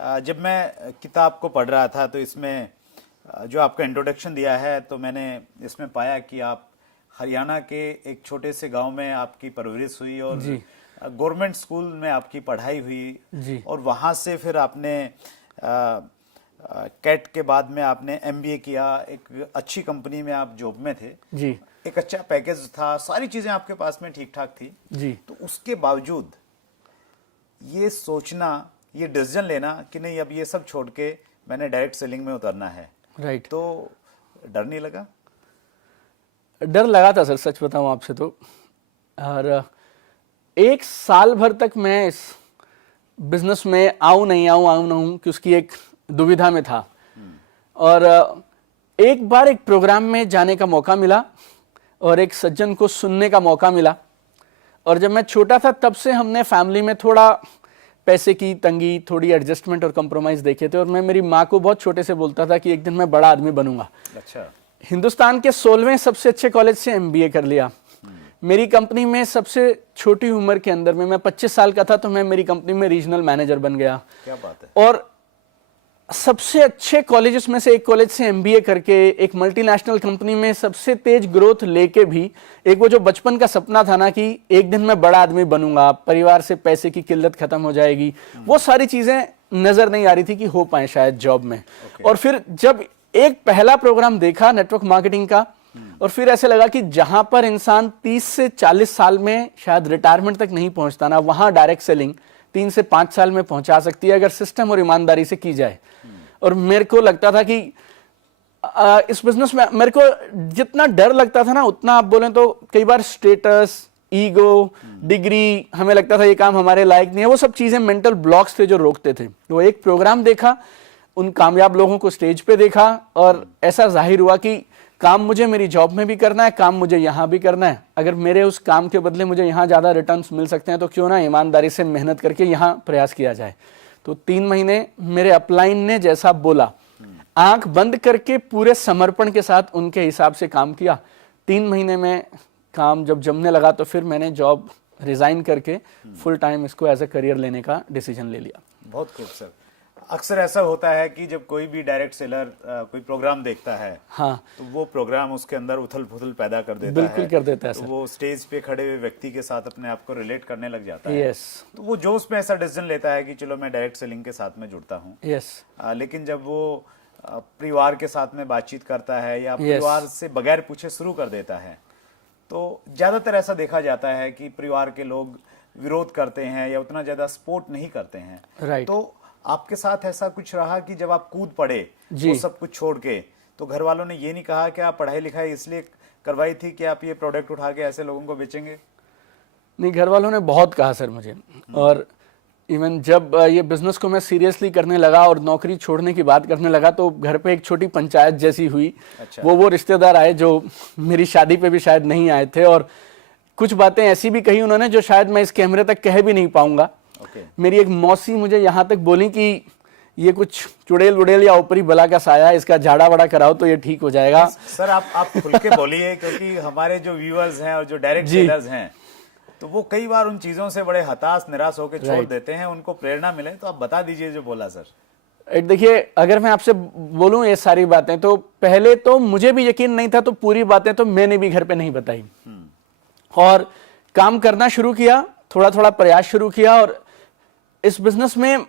जब मैं किताब को पढ़ रहा था तो इसमें जो आपका इंट्रोडक्शन दिया है तो मैंने इसमें पाया कि आप हरियाणा के एक छोटे से गांव में आपकी परवरिश हुई और गवर्नमेंट स्कूल में आपकी पढ़ाई हुई और वहाँ से फिर आपने कैट के बाद में आपने एमबीए किया। एक अच्छी कंपनी में आप जॉब में थे जी, एक अच्छा पैकेज था, सारी चीजें आपके पास में ठीक ठाक थी जी। तो उसके बावजूद ये सोचना, ये डिसीजन लेना कि नहीं अब ये सब छोड़ के मैंने डायरेक्ट सेलिंग में उतरना है, राइट। तो डर नहीं लगा? डर लगा था सर, सच बताऊं आपसे तो। और एक साल भर तक मैं इस बिजनेस में आऊं नहीं कि उसकी एक दुविधा में था। और एक बार एक प्रोग्राम में जाने का मौका मिला और एक सज्जन को सुनने का मौका मिला। और जब मैं छोटा था तब से हमने फैमिली में थोड़ा पैसे की तंगी, थोड़ी एडजस्टमेंट और कंप्रोमाइज देखे थे। और मैं मेरी माँ को बहुत छोटे से बोलता था कि एक दिन मैं बड़ा आदमी बनूंगा। अच्छा। हिंदुस्तान के 16वें सबसे अच्छे कॉलेज से एमबीए कर लिया। मेरी कंपनी में सबसे छोटी उम्र के अंदर में, मैं 25 साल का था तो मैं मेरी कंपनी में रीजनल मैनेजर बन गया। क्या बात है। और सबसे अच्छे कॉलेजेस में से एक कॉलेज से एमबीए करके एक मल्टीनेशनल कंपनी में सबसे तेज ग्रोथ लेके भी एक वो जो बचपन का सपना था ना कि एक दिन मैं बड़ा आदमी बनूंगा, परिवार से पैसे की किल्लत खत्म हो जाएगी, वो सारी चीजें नजर नहीं आ रही थी कि हो पाए शायद जॉब में। और फिर जब एक पहला प्रोग्राम देखा नेटवर्क मार्केटिंग का, और फिर ऐसे लगा कि जहां पर इंसान 30 से 40 साल में शायद रिटायरमेंट तक नहीं पहुंचता ना, वहां डायरेक्ट सेलिंग 3 से 5 साल में पहुंचा सकती है अगर सिस्टम और ईमानदारी से की जाए। और मेरे को लगता था कि इस बिजनेस में मेरे को जितना डर लगता था ना, उतना आप बोलें तो कई बार स्टेटस, ईगो, डिग्री, हमें लगता था ये काम हमारे लायक नहीं है, वो सब चीजें मेंटल ब्लॉक्स थे जो रोकते थे। वो एक प्रोग्राम देखा, उन कामयाब लोगों को स्टेज पे देखा और ऐसा जाहिर हुआ कि काम मुझे मेरी जॉब में भी करना है, काम मुझे यहाँ भी करना है। अगर मेरे उस काम के बदले मुझे यहाँ ज्यादा रिटर्न्स मिल सकते हैं तो क्यों ना ईमानदारी से मेहनत करके यहाँ प्रयास किया जाए। तो 3 महीने मेरे अपलाइन ने जैसा बोला, आंख बंद करके पूरे समर्पण के साथ उनके हिसाब से काम किया। 3 महीने में काम जब जमने लगा तो फिर मैंने जॉब रिजाइन करके फुल टाइम इसको एज ए करियर लेने का डिसीजन ले लिया। बहुत खूब सर। अक्सर ऐसा होता है कि जब कोई भी डायरेक्ट सेलर कोई प्रोग्राम देखता है, हाँ, तो वो प्रोग्राम उसके अंदर उथल पुथल पैदा कर देता बिल्कुल कर देता है तो सर। वो स्टेज पे खड़े हुए व्यक्ति के साथ अपने आप को रिलेट करने लग जाता है। यस। तो वो जोश में ऐसा डिसीजन लेता है कि चलो मैं डायरेक्ट सेलिंग के साथ में जुड़ता हूँ। यस। लेकिन जब वो परिवार के साथ में बातचीत करता है या परिवार से बगैर पूछे शुरू कर देता है, तो ज्यादातर ऐसा देखा जाता है कि परिवार के लोग विरोध करते हैं या उतना ज्यादा सपोर्ट नहीं करते हैं। राइट। तो आपके साथ ऐसा कुछ रहा कि जब आप कूद पड़े वो सब कुछ छोड़ के, तो घर वालों ने ये नहीं कहा कि आप पढ़ाई लिखाई इसलिए करवाई थी कि आप ये प्रोडक्ट उठा के ऐसे लोगों को बेचेंगे? नहीं, घर वालों ने बहुत कहा सर मुझे। और इवन जब ये बिजनेस को मैं सीरियसली करने लगा और नौकरी छोड़ने की बात करने लगा तो घर पे एक छोटी पंचायत जैसी हुई। अच्छा। वो रिश्तेदार आए जो मेरी शादी पे भी शायद नहीं आए थे और कुछ बातें ऐसी भी कही उन्होंने जो शायद मैं इस कैमरे तक कह भी नहीं पाऊंगा। मेरी एक मौसी मुझे यहाँ तक बोली कि ये कुछ चुड़ैल वुड़ैल या ऊपरी बला का साया, इसका झाड़ा बड़ा कराओ तो ये ठीक हो जाएगा। सर आप खुल के बोलिए क्योंकि हमारे जो व्यूअर्स हैं और जो डायरेक्ट सेलर्स हैं तो वो कई बार उन चीजों से बड़े हताश निराश होकर छोड़ देते हैं, उनको प्रेरणा मिले तो आप बता दीजिए जो बोला सर। एक देखिए, अगर मैं आपसे बोलूं ये सारी बातें तो पहले तो मुझे भी यकीन नहीं था, तो पूरी बातें तो मैंने भी घर पे नहीं बताई और काम करना शुरू किया, थोड़ा थोड़ा प्रयास शुरू किया। और इस बिजनेस में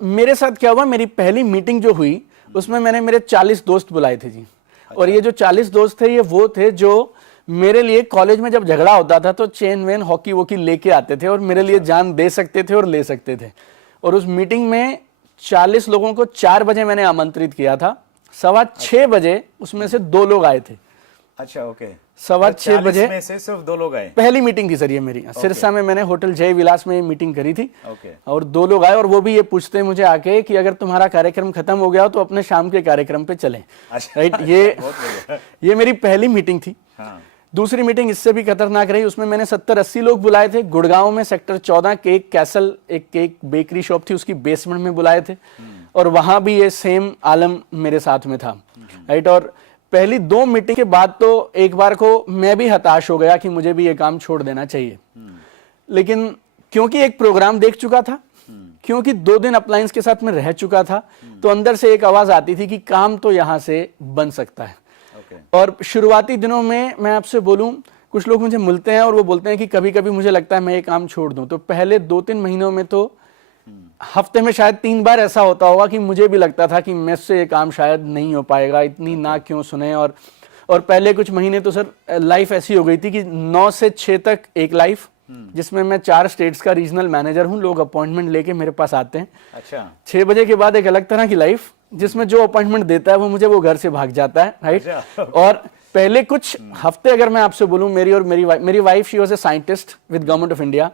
मेरे साथ क्या हुआ, मेरी पहली मीटिंग जो हुई उसमें मैंने मेरे 40 दोस्त बुलाए थे जी। अच्छा। और ये जो 40 दोस्त थे ये वो थे जो मेरे लिए कॉलेज में जब झगड़ा होता था तो चेन वेन हॉकी वॉकी लेके आते थे और मेरे लिए जान दे सकते थे और ले सकते थे। और उस मीटिंग में 40 लोगों को 4 बजे मैंने आमंत्रित किया था, 6:15 बजे उसमें से 2 लोग आए थे। अच्छा, ओके। 6:15 बजे में से सिर्फ 2 लोग आए? पहली मीटिंग थी सर ये मेरी। सिरसा में मैंने होटल जय विलास में मीटिंग करी थी। ओके। और 2 लोग आए और वो भी ये पूछते मुझे आके कि अगर तुम्हारा कार्यक्रम खत्म हो गया हो तो अपने शाम के कार्यक्रम पे चलें। अच्छा, राइट। ये मेरी पहली मीटिंग थी। हाँ। दूसरी मीटिंग इससे भी खतरनाक रही, उसमें मैंने 70-80 लोग बुलाए थे। गुड़गांव में सेक्टर 14 केक कैसल, एक केक बेकरी शॉप थी, उसकी बेसमेंट में बुलाए थे और वहां भी ये सेम आलम मेरे साथ में था। राइट। और पहली 2 मीटिंग के बाद तो एक बार को मैं भी हताश हो गया कि मुझे भी ये काम छोड़ देना चाहिए, लेकिन क्योंकि एक प्रोग्राम देख चुका था क्योंकि 2 दिन अप्लायंस के साथ मैं रह चुका था, तो अंदर से एक आवाज आती थी कि काम तो यहां से बन सकता है। और शुरुआती दिनों में मैं आपसे बोलूं, कुछ लोग मुझे मिलते हैं और वो बोलते हैं कि कभी कभी मुझे लगता है मैं ये काम छोड़ दूं। तो पहले 2-3 महीनों में तो हफ्ते में शायद 3 बार ऐसा होता होगा कि मुझे भी लगता था कि मुझसे ये काम शायद नहीं हो पाएगा, इतनी ना क्यों सुने। और पहले कुछ महीने तो सर लाइफ ऐसी हो गई थी कि 9 से 6 तक एक लाइफ, जिसमें मैं 4 स्टेट्स का रीजनल मैनेजर हूं। लोग अपॉइंटमेंट लेके मेरे पास आते हैं। अच्छा। 6 बजे के बाद एक अलग तरह की लाइफ, जिसमें जो अपॉइंटमेंट देता है वो मुझे वो घर से भाग जाता है, राइट। और पहले कुछ हफ्ते अगर मैं आपसे बोलूं, मेरी wife she was a scientist with government of India,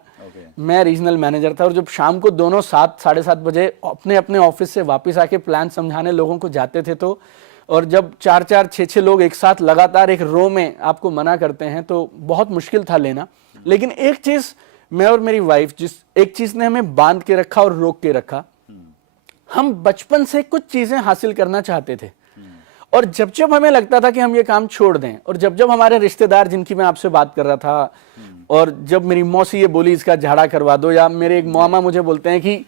मैं रीजनल मैनेजर था। और जब शाम को दोनों 7-7:30 बजे अपने अपने ऑफिस से वापस आके प्लान समझाने लोगों को जाते थे, तो और जब 4-4, 6-6 लोग एक साथ लगातार एक रो में आपको मना करते हैं तो बहुत मुश्किल था लेना। लेकिन एक चीज, मैं और मेरी वाइफ, एक चीज ने हमें बांध के रखा और रोक के रखा। हम बचपन से कुछ चीजें हासिल करना चाहते थे, और जब जब हमें लगता था कि हम ये काम छोड़ दें, और जब जब हमारे रिश्तेदार जिनकी मैं आपसे बात कर रहा था, और जब मेरी मौसी ये बोली इसका झाड़ा करवा दो, या मेरे एक मामा मुझे बोलते हैं कि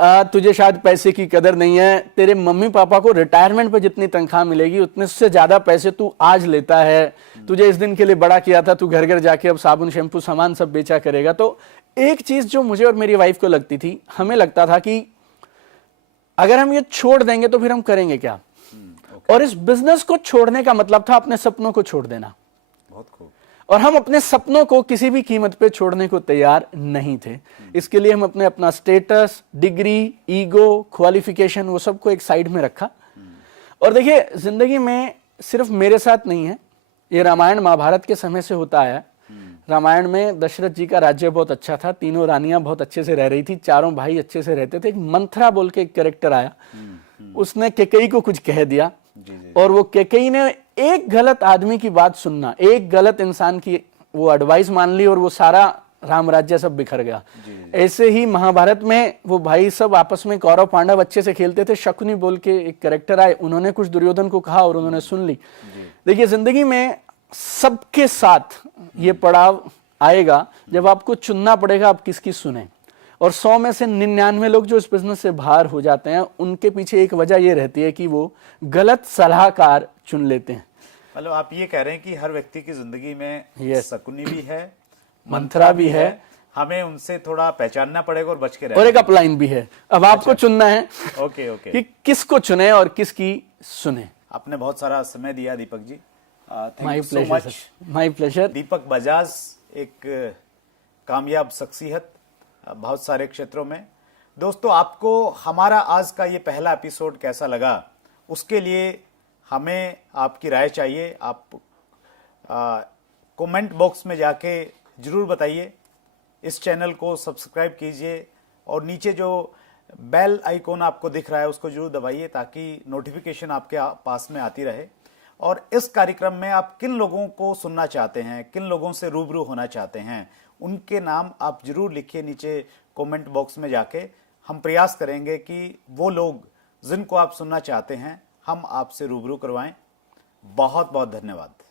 तुझे शायद पैसे की कदर नहीं है, तेरे मम्मी पापा को रिटायरमेंट पे जितनी तनख्वाह मिलेगी उतने से ज्यादा पैसे तू आज लेता है, तुझे इस दिन के लिए बड़ा किया था, तू घर घर जाके अब साबुन शैम्पू सामान सब बेचा करेगा। तो एक चीज जो मुझे और मेरी वाइफ को लगती थी, हमें लगता था कि अगर हम ये छोड़ देंगे तो फिर हम करेंगे क्या। और इस बिजनेस को छोड़ने का मतलब था अपने सपनों को छोड़ देना। बहुत खूब। और हम अपने सपनों को किसी भी कीमत पे छोड़ने को तैयार नहीं थे। इसके लिए हम अपना स्टेटस, डिग्री, ईगो, क्वालिफिकेशन, वो सबको एक साइड में रखा। और देखिए, जिंदगी में सिर्फ मेरे साथ नहीं है, ये रामायण महाभारत के समय से होता आया। रामायण में दशरथ जी का राज्य बहुत अच्छा था, तीनों रानियां बहुत अच्छे से रह रही थी, चारों भाई अच्छे से रहते थे। एक मंथरा बोल के एक कैरेक्टर आया, उसने कैकेयी को कुछ कह दिया, और वो कैकेयी ने एक गलत आदमी की बात सुनना, एक गलत इंसान की वो एडवाइस मान ली, और वो सारा राम राज्य सब बिखर गया। ऐसे ही महाभारत में वो भाई सब आपस में कौरव पांडव अच्छे से खेलते थे, शकुनी बोल के एक कैरेक्टर आए, उन्होंने कुछ दुर्योधन को कहा और उन्होंने सुन ली। देखिए, जिंदगी में सबके साथ ये पड़ाव आएगा जब आपको चुनना पड़ेगा आप किसकी सुने। और 100 में से 99 लोग जो इस बिजनेस से बाहर हो जाते हैं, उनके पीछे एक वजह ये रहती है कि वो गलत सलाहकार चुन लेते हैं। मतलब आप ये कह रहे हैं कि हर व्यक्ति की जिंदगी में शकुनी भी है, मंथरा भी है, हमें उनसे थोड़ा पहचानना पड़ेगा और बच के रहना। और एक अपलाइन भी है। अब आपको चुनना है ओके कि किसको चुने और किसकी सुने। आपने बहुत सारा समय दिया Deepak ji. My pleasure, my pleasure. Deepak Bajaj एक कामयाब शख्सियत बहुत सारे क्षेत्रों में। दोस्तों, आपको हमारा आज का ये पहला एपिसोड कैसा लगा, उसके लिए हमें आपकी राय चाहिए। आप कमेंट बॉक्स में जाके जरूर बताइए। इस चैनल को सब्सक्राइब कीजिए और नीचे जो बेल आइकॉन आपको दिख रहा है उसको जरूर दबाइए, ताकि नोटिफिकेशन आपके पास में आती रहे। और इस कार्यक्रम में आप किन लोगों को सुनना चाहते हैं, किन लोगों से रूबरू होना चाहते हैं, उनके नाम आप जरूर लिखिए नीचे कमेंट बॉक्स में जाके। हम प्रयास करेंगे कि वो लोग जिनको आप सुनना चाहते हैं हम आपसे रूबरू करवाएं। बहुत बहुत धन्यवाद।